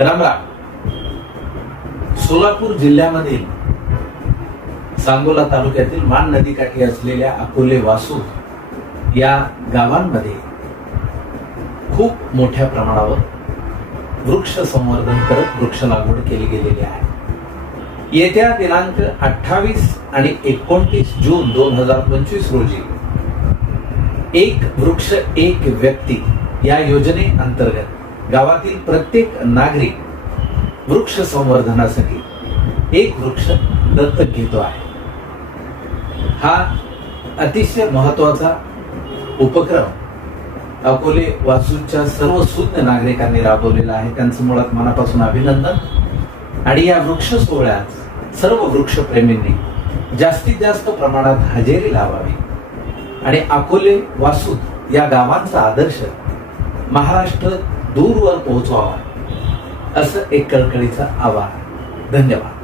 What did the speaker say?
रामराम सोलापूर जिल्ह्यामधील सांगोला तालुक्यातील मान नदीकाठी असलेल्या अकोले वासू या गावांमध्ये खूप मोठ्या प्रमाणावर वृक्ष संवर्धन करत वृक्ष लागवड केली गेलेली आहे. येत्या दिनांक अठ्ठावीस आणि एकोणतीस जून दोन हजार पंचवीस रोजी एक वृक्ष एक व्यक्ती या योजने अंतर्गत गावातील प्रत्येक नागरिक वृक्ष संवर्धनासाठी एक वृक्ष दत्तक घेतो आहे. हा अतिशय महत्त्वाचा उपक्रम अकोले वासूच्या सर्व सुज्ञ नागरिकांनी राबवलेला आहे. त्यांचं मुळात मनापासून अभिनंदन. आणि या वृक्ष सोहळ्यात सर्व वृक्षप्रेमींनी जास्तीत जास्त प्रमाणात हजेरी लावावी. आणि अकोले वासूद या गावांचा आदर्श महाराष्ट्र दूरवर पोहोचवावा असं एक कळकळीचं आवाहन. धन्यवाद.